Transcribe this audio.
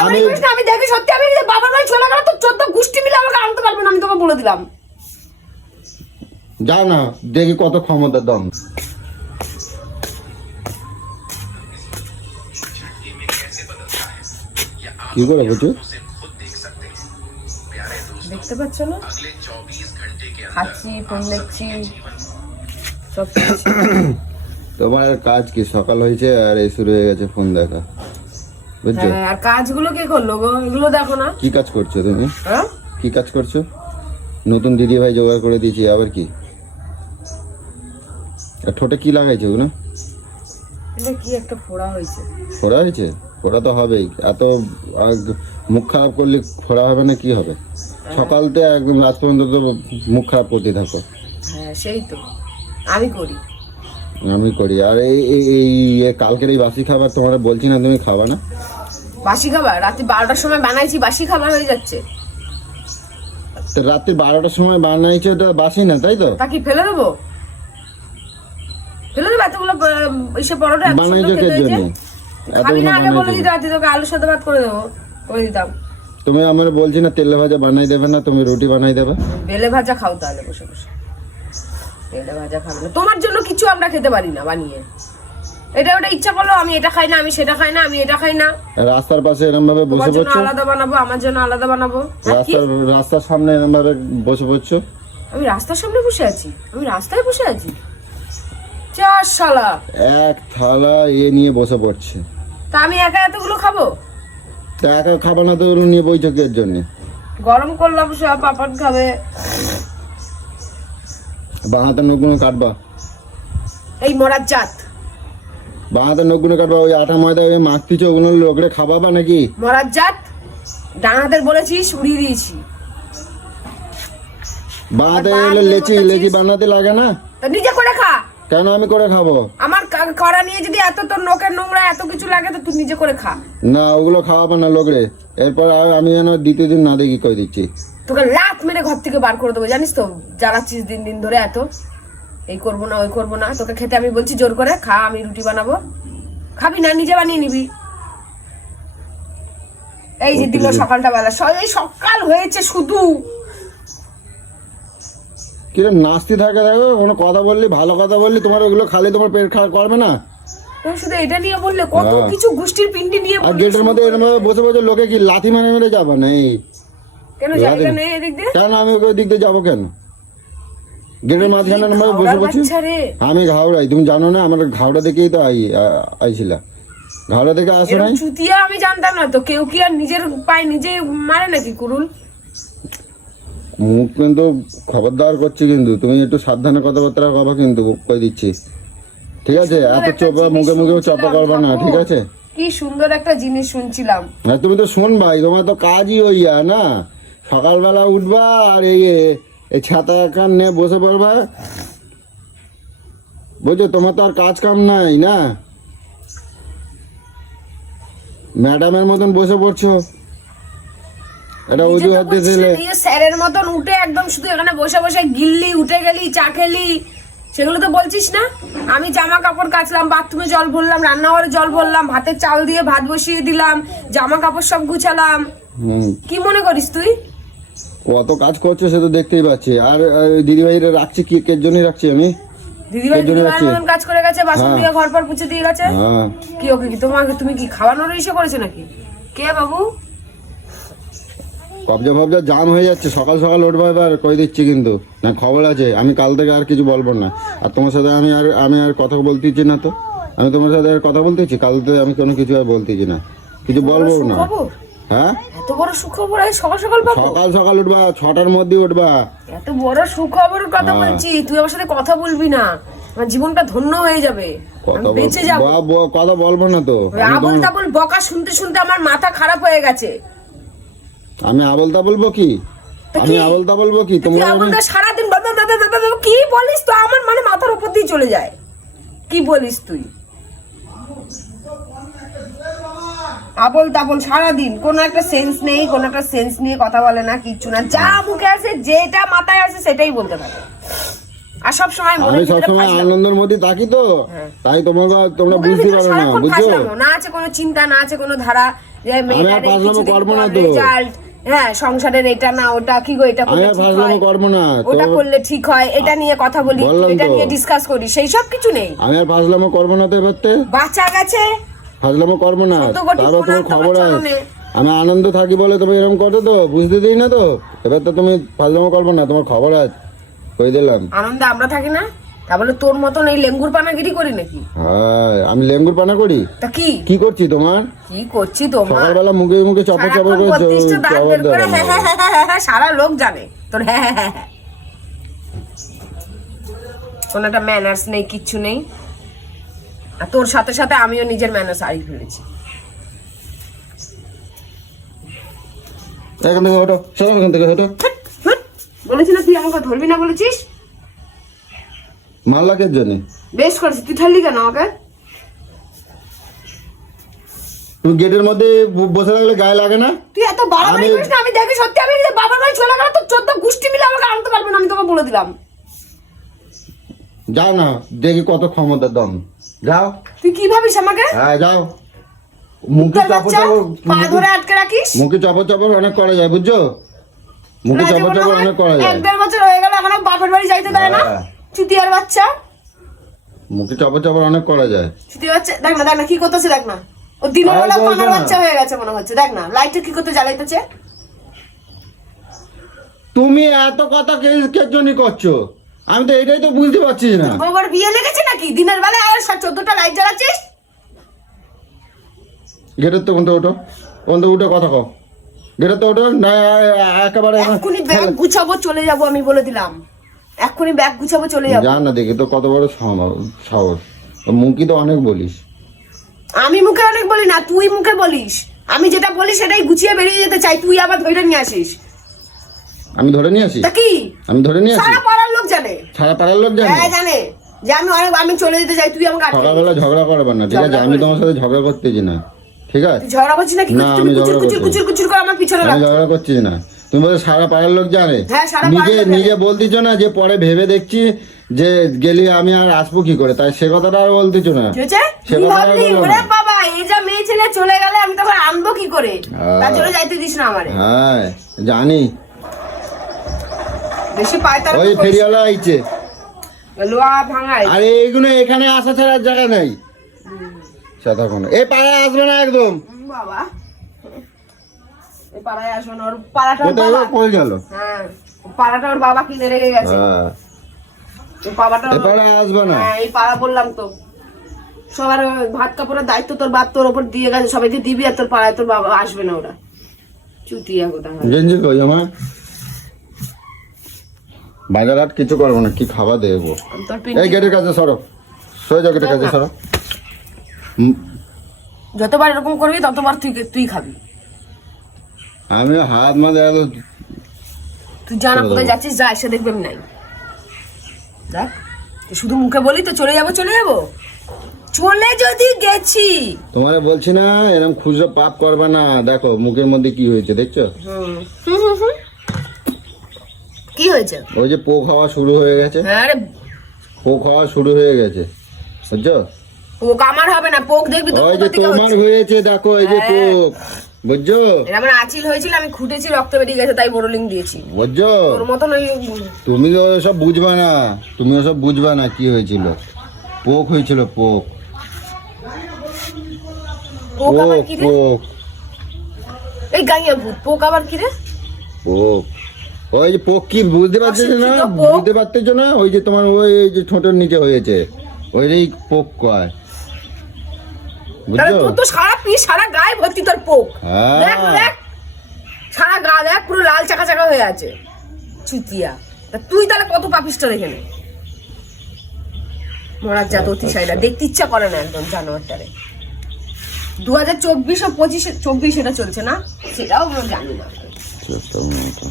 বাবাই করিস না, আমি দেখি সত্যি আমি বাবার বাড়ি চলে গেলে তো 14 গোষ্ঠী মিলে আমাকে আনতে পারবে না, আমি তোকে বলে দিলাম। যাও না, দেখি কত ক্ষমতা দম। কি করে বুঝছো? দেখতে পাচ্ছ না, খাচ্ছি, ফোন দেখছি, সব তোমার কাজ কি? সকাল হয়েছে আর এই শুরু হয়ে গেছে ফোন দেখা, বুঝছো? হ্যাঁ, আর কাজগুলো কে করলো গো? এগুলো দেখো না। কি কাজ করছো তুমি? হ্যাঁ, কি কাজ করছো? নতুন দিদি ভাই জোগাড় করে দিয়েছি, আবার কি? আর ঠোঁটে কি লাগাইছে ওগুলো? এটা কি একটা ফোড়া হয়েছে। ফোড়া হয়েছে? ফোড়া তো হবেই, এত মুখ খারাপ করলে ফোড়া হবে না? কি হবে? সকালতে একদম রাত পর্যন্ত তো মুখ খারাপ করতে থাকো। হ্যাঁ, সেই তো আমি করি। আমি করি। আর এই এই এই কালকের এই বাসি খাবার তোমার বলছি না, তুমি খাবা না? বাসি খাবার রাতে 12টার সময় বানাইছি, বাসি খাবার হয়ে যাচ্ছে। তো রাত্রি 12টার সময় বানাইছে, ওটা বাসি না, তাই তো? তা কি ফেলে দেবো? ফেলে দেবো এতগুলো এসে পরোটা এত সুন্দর বানাইছো খেতে কে হয়েছে। জন্য? খাবি না, আগে বলে বানাইছো? দিতে রাতে তোকে আলুর সাথে ভাত করে দেবো, করে দিতাম। তুমি আমার বলছি না তেলে ভাজা বানাই দেবে না, তুমি রুটি বানাই দেবে। বেলে ভাজা খাও তাহলে বসে বসে। বেলে ভাজা খাবে না, তোমার জন্য কিছু আমরা খেতে পারি না বানিয়ে। এটা ওটা ইচ্ছা করলো আমি এটা খাই না, আমি সেটা খাই না, আমি এটা খাই না। রাস্তার পাশে এরকম ভাবে তোমার বসে জন্য পড়ছো, আলাদা বানাবো, আমার জন্য আলাদা বানাবো। হ্যাঁ, কি? রাস্তার সামনে এরকম ভাবে বসে পড়ছো। আমি রাস্তার সামনে বসে আছি? আমি রাস্তায় বসে আছি? চার শালা, এক থালা নিয়ে বসে পড়ছে। তা আমি একা এতগুলো খাবো? তা একা খাবা না তো ওগুলো নিয়ে বইছো এর জন্য? গরম করলাম সব, পাপড় খাবে। বাঁ হাতের নখগুলো কাটবা, এই মরার জাত, বাঁ হাতের নখগুলো কাটবা। ওই আটা ময়দা মাখতিছো, ওগুলো লোকরে খাওয়াবা নাকি? মরার জাত। ডান হাতের বলেছিস উড়িয়ে দিয়েছি। বাঁ হাতে এগুলো লেচি বানাতে লাগে না? তা নিজে করে খা। কেন আমি করে খাবো? আমার করা নিয়ে যদি এত তোর নখের নোংরা এত কিছু লাগে তো তুই নিজে করে খা। না, ওগুলো খাওয়াবো না লোকরে। এরপর আর আমি যেন দ্বিতীয় দিন না দেখি কই দিচ্ছি। তোকে লাত মেরে ঘর থেকে বার করে দেবো, জানিস তো? জ্বালাচ্ছিস দিন দিন ধরে এত, এই করবো না ওই করবো না। তোকে খেতে আমি বলছি জোর করে খা, আমি রুটি বানাবো, খাবি না নিজে বানিয়ে নিবি। এই যে দিল সকালটা বেলা, এই সকাল হয়েছে শুধু। কিরম নাস্তি থাকে দেখো, কোনো কথা বললি, ভালো কথা বললি, তোমার ওগুলো খালি তোমার পেট খারাপ করবে না? তুমি শুধু এটা নিয়ে বললে, কত কিছু গোষ্ঠীর পিন্ডি নিয়ে আর বললে। গেটের মধ্যে এরকম ভাবে বসে বসে লোকে কি লাথি মেরে মেরে যাবা না? এই কেন জায়গা নেই এদিক দিয়ে? কেন আমি ওই দিক দিয়ে যাবো কেন? গেটের মাঝখানে এরকম ভাবে বসে বসে। বাচ্চা রে, আমি ঘাওড়াই, তুমি জানো না? আমার ঘাওড়া দেখেই তো আইছিলা। ঘাওড়া দেখে আসো নাই? এরকম চুতিয়া আমি জানতাম না তো। কেউ কি আর নিজের পায়ে নিজে মারে নাকি কুরুল? মুখ কিন্তু খবরদার করছি, কিন্তু তুমি একটু সাবধানে কথাবার্তা কবা, কিন্তু কই দিচ্ছি, ঠিক আছে? এত চোপা মুখে মুখে চাপা করবা না, ঠিক আছে? কি সুন্দর একটা জিনিস শুনছিলাম। আর তুমি তো শুনবাই, তোমার তো কাজই হইয়া না। সকালবেলা উঠবা আর এই ছাতা কান নিয়ে বসে পড়বা, বুঝছো? তোমার তো আর কাজ কাম নাই না, ম্যাডামের মতন বসে পড়ছো। এটা অজুহাত দিলে স্যারের মতন উঠে একদম শুধু এখানে বসে বসে গিললি, উঠে গেলি, চা খেলি, সেগুলো তো বলছিস না। আমি জামা কাপড় কাচলাম, বাথরুমে জল ভরলাম, রান্নাঘরে জল ভরলাম, ভাতের চাল দিয়ে ভাত বসিয়ে দিলাম, জামা কাপড় সব গুছালাম। কি মনে করিস তুই? কত কাজ করছো সে তো দেখতেই পাচ্ছি। আর দিদিভাইরা রাখছি কি এর জন্যই রাখছি আমি। দিদিভাই দিদিভাইয়ের মতন কাজ করে গেছে, বাসন দিয়ে ঘর পর পুছে দিয়ে গেছে। হ্যাঁ, কি ওকে কি তোমাকে তুমি কি খাওয়ানোর ইসে করেছে নাকি? কে বাবু? কবজা ফবজা জাম হয়ে যাচ্ছে, সকাল সকাল উঠবো এবার কই দিচ্ছি, কিন্তু না খবর আছে। আমি কাল থেকে আর কিছু বলবো না। আর তোমার সাথে আমি আর কথা বলতেছি না তো। আমি তোমার সাথে আর কথা বলতেছি, কাল থেকে আমি কোনো কিছু আর বলতেছি না, কিছু বলবো না। হ্যাঁ, এত বড় সুখবর আজ সকাল সকাল পাবো? সকাল সকাল উঠবা, 6টার মধ্যে উঠবা। এত বড় সুখবরের কথা বলছি, তুই আমার সাথে কথা বলবি না, আমার জীবনটা ধন্য হয়ে যাবে, আমি বেঁচে যাবো। কথা বলবো না তো। আবল তাবল বকা শুনতে শুনতে আমার মাথা খারাপ হয়ে গেছে। আমি আবল তাবল বলবো কি? আমি আবল তাবল বলবো কি? তুই আমাকে সারাদিন কি বলিস তো, আমার মানে মাথার উপর দিয়ে চলে যায়। কি বলিস তুই? আবল তাবল সারাদিন, কোন একটা সেন্স নেই, কোন একটা সেন্স নিয়ে কথা বলে না, কিচ্ছু না, যা মুখে আসে যেটা মাথায় আসে সেটাই বলতে থাকে। আর সব সময় আমি সবসময় আনন্দের মধ্যে থাকি তো, তাই তোমরা বুঝতে পারো না, বুঝছো? না আছে কোনো চিন্তা, না আছে কোনো ধারা, যে আমি আর মেয়েটার এই ফাজলামো কিছুদিন করবো না পর তো। রেজাল্ট, হ্যাঁ সংসারের এটা না ওটা, কি গো এটা আমি করলে আর ঠিক ফাজলামো হয়, করবো না ওটা তো। করলে ঠিক হয়, এটা নিয়ে কথা বলি, বললাম এটা তো। নিয়ে ডিসকাস করি, সেই সব কিছু নেই। আমি আর ফাজলামো করবো না তো এবারতে, বাচ্চা গেছে, ফাজলামো করবো না। কত কোটি তারপর তোমার প্রণাম খবর তোমার আছে, চরণে। আমি আনন্দ থাকি বলে তুমি এরকম করো তো, বুঝতে দিই না তো। এবার তো তুমি ফাজলামো করবো না, তোমার খবর আছে, কই দিলাম। আনন্দে আমরা থাকি না, তা বলে তোর মতন এই লেঙ্গুর পানাগিরি করি নাকি? হ্যাঁ, আমি লেঙ্গুর পানা করি? তা কি কি করছি তোমার? কি করছি তোমার? সকালবেলা মুখে মুখে চপর চপর সারাক্ষণ করে বত্রিশ টা দাঁত বের করে জবাব হ্যাঁ দেওয়া। হ্যাঁ হ্যাঁ হ্যাঁ হ্যাঁ, সারা লোক জানে তোর হ্যাঁ হ্যাঁ হ্যাঁ হ্যাঁ। কোনো একটা ম্যানার্স নেই, কিচ্ছু নেই। আর তোর সাথে সাথে আমিও নিজের ম্যানার্স হারিয়ে ফেলেছি। এখান থেকে হটো, সব এখান থেকে হটো। বলেছি না তুই আমাকে ধরবি না, বলেছিস? মাল্লাকের জন্য বেশ করেছিস, তুই ঠাল্লি কেন আমাকে? তুমি গেটের মধ্যে বসে থাকলে গায়ে লাগে না? তুই এত বাড়াবাড়ি আমি- করিস না, আমি দেখি সত্যি আমি যে বাবার বাড়ি চলে গেলে তো 14 গোষ্ঠী মিলে আমাকে আনতে পারবে না, আমি তোকে বলে দিলাম। যাও না, দেখি কত ক্ষমতা দম। যাও, তুই কি ভাবিস আমাকে? হ্যাঁ যাও। মুখে তোর চপর বাচ্চা পা ধরে আটকে রাখিস? মুখে চপর চপর অনেক করা যায়, বুঝছো? মুখে রাজে চপর মনে চপর হয় অনেক করা যায়। 1-1.5 বছর হয়ে গেল এখনো বাপের বাড়ি যাইতে দেয় না। হ্যাঁ। চুতিয়ার বাচ্চা, মুখে চপর চপর অনেক করা যায়। চুতিয়ার বাচ্চা, দেখ না কি করতেছে, দেখ না। ও দিনের বেলা আরে বলবে পানার না। বাচ্চা হয়ে গেছে মনে হচ্ছে, দেখ না লাইটটা কি করতে জ্বালাইতেছে। তুমি এত কথা কে জন্য করছো? আমি তো এটাই তো বুঝতে পারছি না। বাবার বিয়ে লেগেছে নাকি? দিনের বেলা আর 14টা লাইট জ্বালাচ্ছিস। গেটের তো কোনটা ওঠো, কোনটা উঠে কথা কও। গেটের তো ওঠো না, একেবারে এক্ষুনি ব্যাগ গুছাবো চলে যাবো, আমি বলে দিলাম। এক্ষুনি ব্যাগ গুছাবো চলে যাবো। জান না, দেখি তো কত বড় সাহস। মুখি তো অনেক বলিস। আমি মুখে অনেক বলি না, তুই মুখে বলিস। আমি যেটা বলি সেটাই গুছিয়ে বেরিয়ে যেতে চাই, তুই আবার ধরে নিয়ে আসিস। আমি ধরে নিয়ে আসি? তা কি? আমি ধরে নিয়ে আসি? সারা পাড়ার লোক জানে। সারা পাড়ার লোক জানে? হ্যাঁ জানে যে আমি চলে যেতে চাই, তুই আমাকে আটকে দিস। সকালবেলা ঝগড়া করবে না, ঠিক আছে? আমি তোমার সাথে ঝগড়া করতেছি না, ঠিক আছে? তুই ঝগড়া করছিস নাকি? না, তুমি আমি কুচুর ঝগড়া কুচুর করছি। কুচুর কুচুর করে আমার পিছনে আমি লাগছিস। ঝগড়া করছি না। তুমি বলে সারা পাড়ার লোক জানে? হ্যাঁ, সারা পাড়ার নিজে লোক জানে। নিজে বলতেছ না যে পরে ভেবে দেখছি যে গেলি আমি আর আসবো কি করে, তাই সে কথাটা আর বলতেছ না। কি হয়েছে? সে তুই কথা আর ভাবলি, বলবো ওরে না। বাবা এই যা মেয়ে ছেলে চলে গেলে আমি তখন আনবো কি করে? হ্যাঁ। তার জন্য যাইতে দিস না আমারে। হ্যাঁ জানি। বেশি পায় তার ওই ফেরিওয়ালা আইছে। লোয়া ভাঙাই। আরে এইগুলো এখানে আসা ছাড়া আর জায়গা নেই। সাদা কোনো এই পাড়ায় আসবে না একদম। বাবা এই পাড়ায় আসো না, ওর পাড়াটা ওর কোথায় বাবা। কই গেল? হ্যাঁ পাড়াটা ওর বাবা কিনে রেখে গেছে। হ্যাঁ, ওই পাড়াটা এই পাড়ায় আসবে না। হ্যাঁ এই পাড়া বললাম তো, সবার ভাত কাপড়ের দায়িত্ব তোর বাপ তোর ওপর দিয়ে গেছে, সবাইকে দিবি, আর তোর পাড়ায় তোর বাবা আসবে না ওরা। চুতিয়া গোটা হয়। গেঞ্জি কই আমার? বাজার হাট কিছু করবো না, কি খাবার দেবো? আমি তোর এই পিন্ডি গেটের কাছে সরো, সরে যাও গেটের কাছে সরো। যতবার এরকম করবি ততবার তুই খাবি। আমি হাত মাঝে তুই জানা কোথায় যাচ্ছিস, যা এসে দেখবি আমি নাই। দেখ তুই শুধু মুখে বলি তো চলে যাবো চলে যাবো, চলে যদি গেছি। তোমারে বলছি না এরকম খুচরো পাপ করবে না। দেখো মুখের মধ্যে কি হয়েছে দেখছো? কি হয়েছে? ওই যে পোক হওয়া শুরু হয়ে গেছে, হ্যাঁ রে, পোক হওয়া শুরু হয়ে গেছে, বুঝছো? পোক আমার হবে না, পোক দেখবি তো ওই যে কোথা থেকে তোমার হচ্ছে। হয়েছে, দেখো এই যে হ্যাঁ। পোক, বুঝছো? এটা আমার আঁচিল হয়েছিল, আমি খুঁটেছি, রক্ত বেরিয়ে গেছে, তাই বোরোলিং দিয়েছি। বুঝছো? তোর মতন ওই তুমি তো সব বুঝবা না, তুমি সব বুঝবা না কি হয়েছিল। পোক হয়েছিল, পোক পোক আবার পোক কি রে? পোক এই গাইয়া ভূত, পোক আবার কি রে? পোক। ওই যে পোক কি বুঝতে পারছো না? অশিক্ষিত পোক। বুঝতে পারতেছো না? ওই যে তোমার ওই যে ঠোঁটের নিচে হয়েছে, ওইটাই পোক কয়, তাহলে বুঝছো? তোর তো সারা পিস সারা গায়ে ভর্তি তোর পোক। হ্যাঁ। দেখ দেখ সারা গা দেখ পুরো লাল চাকা চাকা হয়ে আছে, চুতিয়া। তা তুই তাহলে কত পাপিষ্ঠ দেখে নে। মরার জাত অতিশাইলা, দেখতে ইচ্ছা করে না একদম জানোয়ারটারে। 2024 ও 25 এটা চলছে না, সেটাও আমরা জানি না। ছোট্ট মতো।